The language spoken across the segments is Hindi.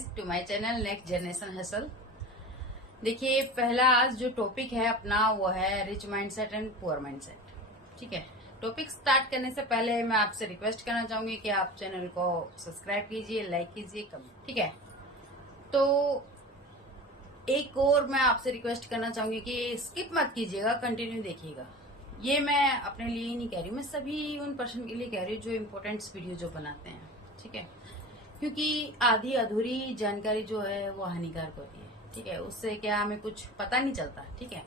Guys to my channel next generation hustle. देखिए, पहला आज जो टॉपिक है अपना वो है rich mindset and poor mindset. ठीक है, टॉपिक स्टार्ट करने से पहले मैं आपसे रिक्वेस्ट करना चाहूंगी कि आप चैनल को सब्सक्राइब कीजिए, लाइक कीजिए, कमेंट। ठीक है, तो एक और मैं आपसे रिक्वेस्ट करना चाहूंगी कि स्किप मत कीजिएगा, कंटिन्यू देखिएगा। ये मैं अपने लिए ही नहीं कह रही, मैं सभी उन पर्सन के लिए कह रही हूँ जो इम्पोर्टेंट वीडियो जो बनाते हैं। ठीक है, क्योंकि आधी अधूरी जानकारी जो है वो हानिकारक होती है। ठीक है, उससे क्या हमें कुछ पता नहीं चलता। ठीक है,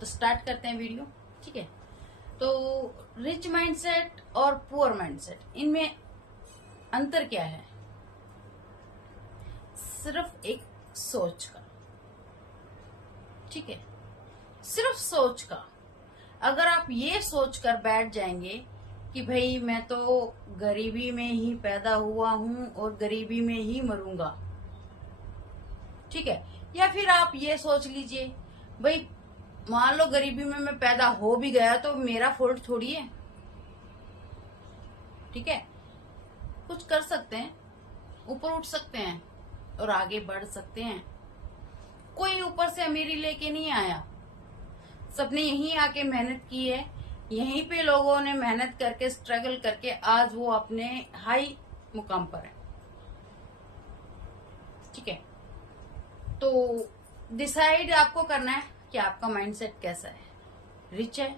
तो स्टार्ट करते हैं वीडियो। ठीक है, तो रिच माइंडसेट और पुअर माइंडसेट, इनमें अंतर क्या है? सिर्फ एक सोच का। ठीक है, सिर्फ सोच का। अगर आप ये सोच कर बैठ जाएंगे कि भाई मैं तो गरीबी में ही पैदा हुआ हूं और गरीबी में ही मरूंगा, ठीक है, या फिर आप ये सोच लीजिए भाई मान लो गरीबी में मैं पैदा हो भी गया तो मेरा फॉल्ट थोड़ी है। ठीक है, कुछ कर सकते हैं, ऊपर उठ सकते हैं और आगे बढ़ सकते हैं। कोई ऊपर से अमीरी लेके नहीं आया, सबने यहीं आके मेहनत की है। यहीं पे लोगों ने मेहनत करके स्ट्रगल करके आज वो अपने हाई मुकाम पर है। ठीक है, तो डिसाइड आपको करना है कि आपका माइंडसेट कैसा है, रिच है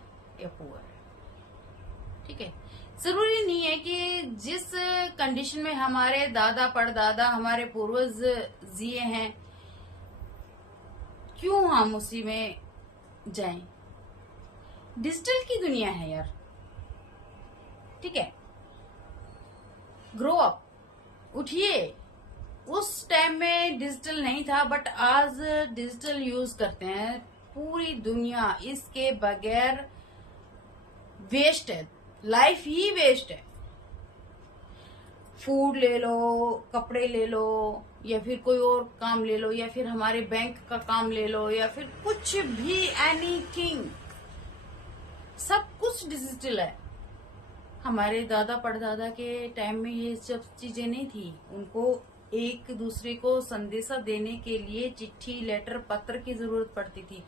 या पुअर है। ठीक है, जरूरी नहीं है कि जिस कंडीशन में हमारे दादा परदादा हमारे पूर्वज जिए हैं क्यों हम उसी में जाएं। डिजिटल की दुनिया है यार। ठीक है, ग्रो अप, उठिए। उस टाइम में डिजिटल नहीं था, बट आज डिजिटल यूज करते हैं पूरी दुनिया। इसके बगैर वेस्ट है, लाइफ ही वेस्ट है। फूड ले लो, कपड़े ले लो, या फिर कोई और काम ले लो, या फिर हमारे बैंक का काम ले लो, या फिर कुछ भी, एनीथिंग, सब कुछ डिजिटल है। हमारे दादा परदादा के टाइम में ये सब चीजें नहीं थी। उनको एक दूसरे को संदेशा देने के लिए चिट्ठी, लेटर, पत्र की जरूरत पड़ती थी,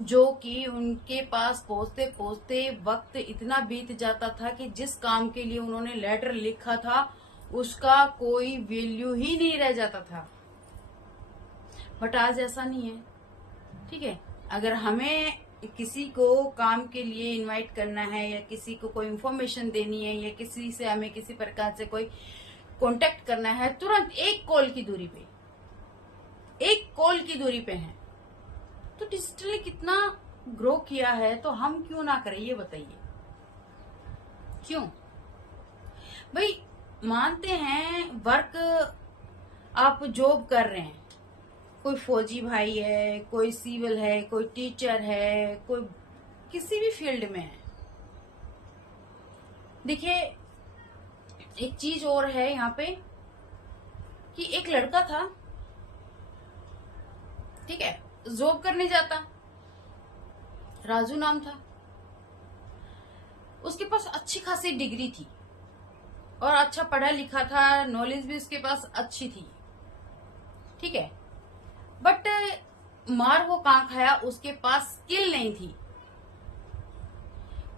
जो कि उनके पास पहुंचते पहुंचते वक्त इतना बीत जाता था कि जिस काम के लिए उन्होंने लेटर लिखा था उसका कोई वैल्यू ही नहीं रह जाता था। बट आज ऐसा नहीं है। ठीक है, अगर हमें किसी को काम के लिए इनवाइट करना है, या किसी को कोई इन्फॉर्मेशन देनी है, या किसी से हमें किसी प्रकार से कोई कांटेक्ट करना है, तुरंत एक कॉल की दूरी पे, एक कॉल की दूरी पे है। तो डिजिटल ने कितना ग्रो किया है, तो हम क्यों ना करें, ये बताइए क्यों? भाई मानते हैं वर्क, आप जॉब कर रहे हैं, कोई फौजी भाई है, कोई सिविल है, कोई टीचर है, कोई किसी भी फील्ड में है। देखिए, एक चीज और है यहाँ पे कि एक लड़का था, ठीक है, जॉब करने जाता, राजू नाम था। उसके पास अच्छी खासी डिग्री थी और अच्छा पढ़ा लिखा था, नॉलेज भी उसके पास अच्छी थी। ठीक है, बट मार वो कहाँ खाया, उसके पास स्किल नहीं थी।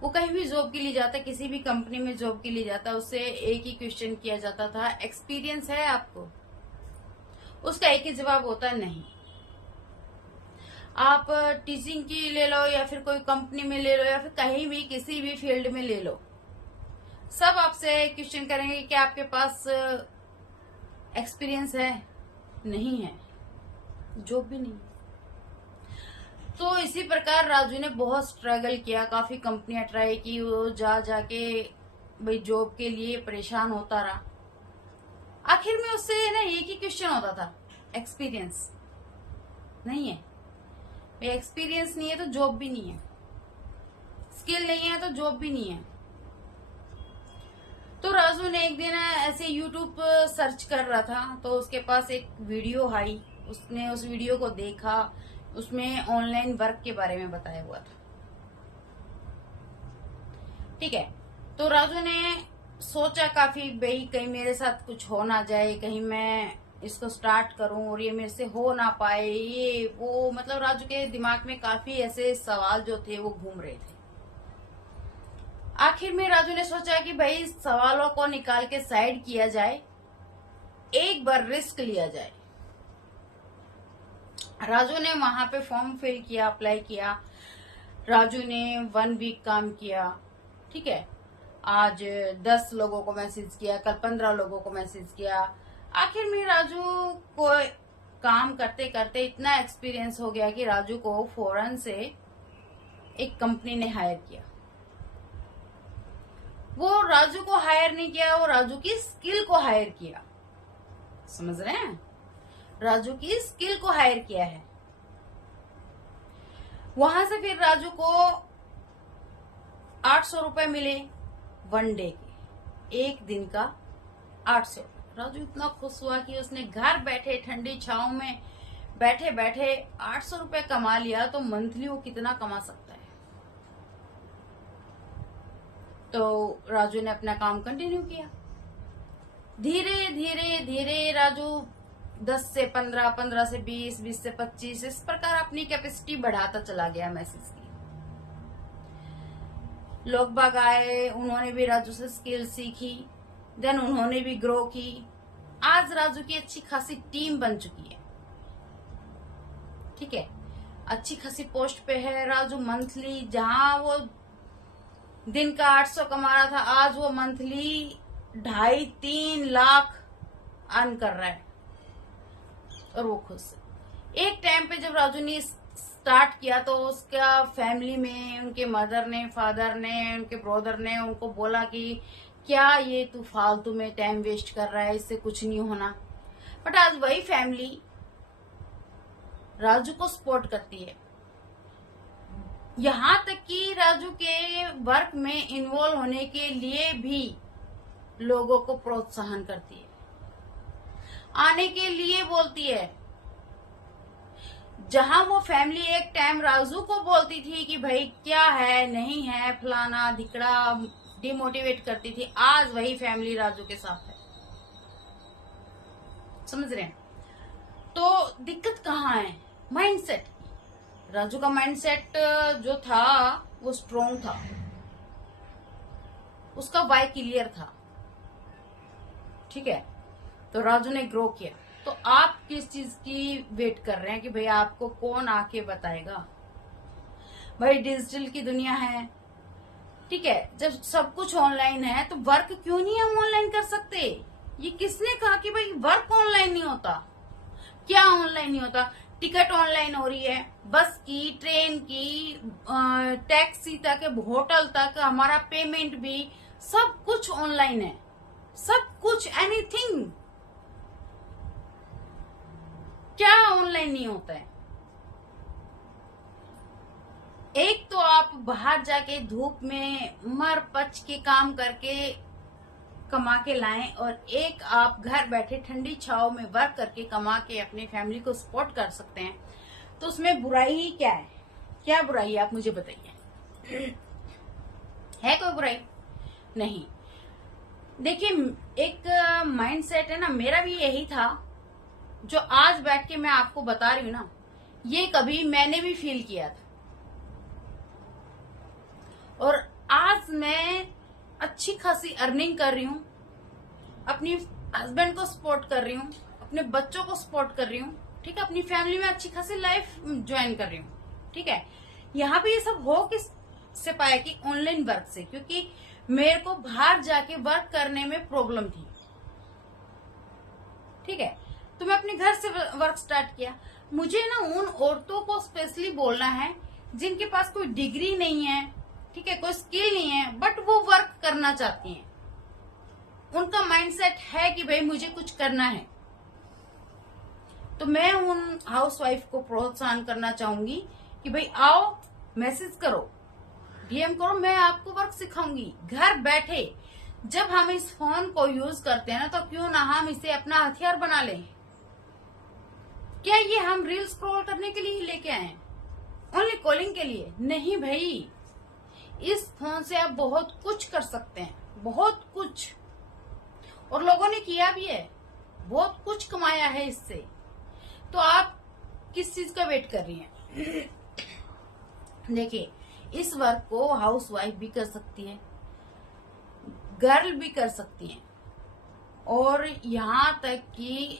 वो कहीं भी जॉब के लिए जाता, किसी भी कंपनी में जॉब के लिए जाता, उससे एक ही क्वेश्चन किया जाता था, एक्सपीरियंस है आपको? उसका एक ही जवाब होता नहीं। आप टीचिंग की ले लो, या फिर कोई कंपनी में ले लो, या फिर कहीं भी किसी भी फील्ड में ले लो, सब आपसे क्वेश्चन करेंगे कि आपके पास एक्सपीरियंस है? नहीं है, जॉब भी नहीं। तो इसी प्रकार राजू ने बहुत स्ट्रगल किया, काफी कंपनियां ट्राई की, वो जा जाके भाई जॉब के लिए परेशान होता रहा। आखिर में उससे ना एक ही क्वेश्चन होता था, एक्सपीरियंस नहीं है। भाई एक्सपीरियंस नहीं है तो जॉब भी नहीं है, स्किल नहीं है तो जॉब भी नहीं है। तो राजू ने एक दिन ऐसे यूट्यूब सर्च कर रहा था, तो उसके पास एक वीडियो आई। उसने उस वीडियो को देखा, उसमें ऑनलाइन वर्क के बारे में बताया हुआ था। ठीक है, तो राजू ने सोचा काफी, भाई कहीं मेरे साथ कुछ हो ना जाए, कहीं मैं इसको स्टार्ट करूं और ये मेरे से हो ना पाए, ये वो, मतलब राजू के दिमाग में काफी ऐसे सवाल जो थे वो घूम रहे थे। आखिर में राजू ने सोचा कि भाई सवालों को निकाल के साइड किया जाए, एक बार रिस्क लिया जाए। राजू ने वहां पे फॉर्म फिल किया, अप्लाई किया। राजू ने 1 वीक काम किया, ठीक है। आज 10 लोगों को मैसेज किया, कल 15 लोगों को मैसेज किया। आखिर में राजू को काम करते करते इतना एक्सपीरियंस हो गया कि राजू को फॉरेन से एक कंपनी ने हायर किया। वो राजू को हायर नहीं किया, वो राजू की स्किल को हायर किया। समझ रहे हैं? राजू की स्किल को हायर किया है। वहां से फिर राजू को 800 रुपए मिले 1 डे के, एक दिन का 800। राजू इतना खुश हुआ कि उसने घर बैठे ठंडी छांव में बैठे बैठे 800 रुपए कमा लिया, तो मंथली वो कितना कमा सकता है। तो राजू ने अपना काम कंटिन्यू किया। धीरे धीरे धीरे राजू 10 से 15, 15 से 20, 20 से 25, इस प्रकार अपनी कैपेसिटी बढ़ाता चला गया मैसेज की। लोग बाग आए, उन्होंने भी राजू से स्किल सीखी, देन उन्होंने भी ग्रो की। आज राजू की अच्छी खासी टीम बन चुकी है, ठीक है। अच्छी खासी पोस्ट पे है राजू। मंथली जहां वो दिन का 800 कमा रहा था, आज वो मंथली 2.5-3 लाख अर्न कर रहा है और वो खुश है। एक टाइम पे जब राजू ने स्टार्ट किया तो उसका फैमिली में उनके मदर ने, फादर ने, उनके ब्रदर ने उनको बोला कि क्या ये तू फालतू में टाइम वेस्ट कर रहा है, इससे कुछ नहीं होना। बट आज वही फैमिली राजू को सपोर्ट करती है। यहां तक कि राजू के वर्क में इन्वॉल्व होने के लिए भी लोगों को प्रोत्साहन करती है, आने के लिए बोलती है। जहां वो फैमिली एक टाइम राजू को बोलती थी कि भाई क्या है, नहीं है, फलाना धिकड़ा, डिमोटिवेट करती थी, आज वही फैमिली राजू के साथ है। समझ रहे हैं? तो दिक्कत कहाँ है? माइंडसेट। राजू का माइंडसेट जो था वो स्ट्रोंग था, उसका वाई क्लियर था, ठीक है। तो राजू ने ग्रो किया। तो आप किस चीज की वेट कर रहे हैं कि भाई आपको कौन आके बताएगा? भाई डिजिटल की दुनिया है, ठीक है। जब सब कुछ ऑनलाइन है तो वर्क क्यों नहीं हम ऑनलाइन कर सकते? ये किसने कहा कि भाई वर्क ऑनलाइन नहीं होता? क्या ऑनलाइन नहीं होता? टिकट ऑनलाइन हो रही है, बस की, ट्रेन की, टैक्सी तक, होटल तक, हमारा पेमेंट भी, सब कुछ ऑनलाइन है। सब कुछ, एनीथिंग। क्या ऑनलाइन नहीं होता है? एक तो आप बाहर जाके धूप में मर पच के काम करके कमा के लाएं, और एक आप घर बैठे ठंडी छांव में वर्क करके कमा के अपनी फैमिली को सपोर्ट कर सकते हैं। तो उसमें बुराई ही क्या है? क्या बुराई है, आप मुझे बताइए। है कोई बुराई? नहीं। देखिए, एक माइंडसेट है ना, मेरा भी यही था, जो आज बैठ के मैं आपको बता रही हूँ ना, ये कभी मैंने भी फील किया था। और आज मैं अच्छी खासी अर्निंग कर रही हूँ, अपनी हस्बैंड को सपोर्ट कर रही हूँ, अपने बच्चों को सपोर्ट कर रही हूँ, ठीक है। अपनी फैमिली में अच्छी खासी लाइफ ज्वाइन कर रही हूँ, ठीक है। यहाँ पे ये सब हो किस से पाया? कि ऑनलाइन वर्क से, क्योंकि मेरे को बाहर जाके वर्क करने में प्रॉब्लम थी, ठीक है। तो मैं अपने घर से वर्क स्टार्ट किया। मुझे ना उन औरतों को स्पेशली बोलना है जिनके पास कोई डिग्री नहीं है, ठीक है, कोई स्किल नहीं है, बट वो वर्क करना चाहती हैं। उनका माइंडसेट है कि भाई मुझे कुछ करना है। तो मैं उन हाउसवाइफ को प्रोत्साहन करना चाहूंगी कि भाई आओ, मैसेज करो, डीएम करो, मैं आपको वर्क सिखाऊंगी घर बैठे। जब हम इस फोन को यूज करते हैं ना, तो क्यों ना हम इसे अपना हथियार बना लें। क्या ये हम रील स्क्रॉल करने के लिए ही लेके आए हैं? ओनली कॉलिंग के लिए? नहीं भाई, इस फोन से आप बहुत कुछ कर सकते हैं, बहुत कुछ। और लोगों ने किया भी है। बहुत कुछ कमाया है इससे। तो आप किस चीज का वेट कर रही हैं? देखिए, इस वर्क को हाउस वाइफ भी कर सकती है, गर्ल भी कर सकती है, और यहाँ तक कि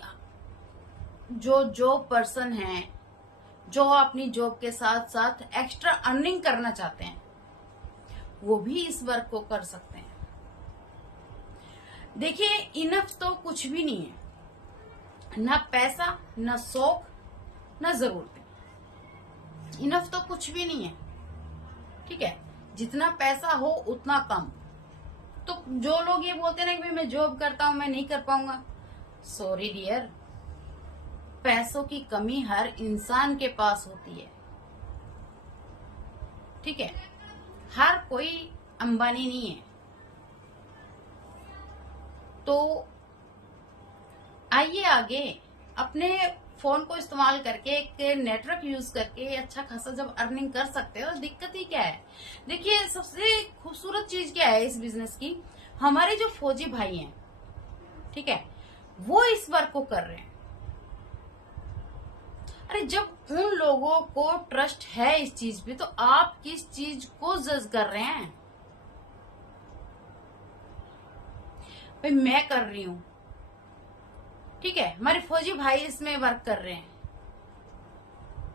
जो जॉब पर्सन हैं, जो अपनी जॉब के साथ साथ एक्स्ट्रा अर्निंग करना चाहते हैं, वो भी इस वर्क को कर सकते हैं। देखिए, इनफ तो कुछ भी नहीं है, ना पैसा, ना शौक, ना जरूरतें। इनफ तो कुछ भी नहीं है, ठीक है। जितना पैसा हो उतना कम। तो जो लोग ये बोलते हैं ना कि भाई मैं जॉब करता हूं, मैं नहीं कर पाऊंगा, सॉरी डियर, पैसों की कमी हर इंसान के पास होती है, ठीक है। हर कोई अंबानी नहीं है। तो आइए आगे, अपने फोन को इस्तेमाल करके, एक नेटवर्क यूज करके अच्छा खासा जब अर्निंग कर सकते हो, दिक्कत ही क्या है? देखिए, सबसे खूबसूरत चीज क्या है इस बिजनेस की? हमारे जो फौजी भाई हैं, ठीक है, वो इस वर्क को कर रहे हैं। अरे जब उन लोगों को ट्रस्ट है इस चीज पे, तो आप किस चीज को जज कर रहे हैं? भाई मैं कर रही हूं, ठीक है, हमारे फौजी भाई इसमें वर्क कर रहे हैं,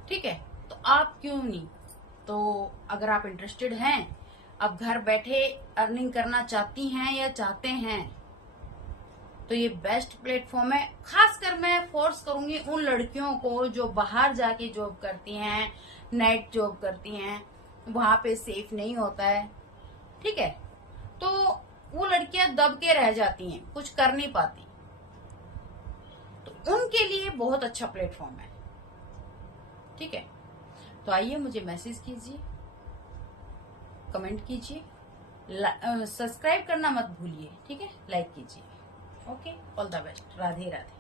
ठीक है, तो आप क्यों नहीं? तो अगर आप इंटरेस्टेड हैं, अब घर बैठे अर्निंग करना चाहती हैं या चाहते हैं, तो ये बेस्ट प्लेटफॉर्म है। खासकर मैं फोर्स करूंगी उन लड़कियों को जो बाहर जाके जॉब करती हैं, नाइट जॉब करती हैं, वहां पे सेफ नहीं होता है, ठीक है, तो वो लड़कियां दब के रह जाती हैं, कुछ कर नहीं पाती। तो उनके लिए बहुत अच्छा प्लेटफॉर्म है, ठीक है। तो आइए, मुझे मैसेज कीजिए, कमेंट कीजिए, सब्सक्राइब करना मत भूलिए, ठीक है, लाइक कीजिए। Okay, all the best. Radhe Radhe.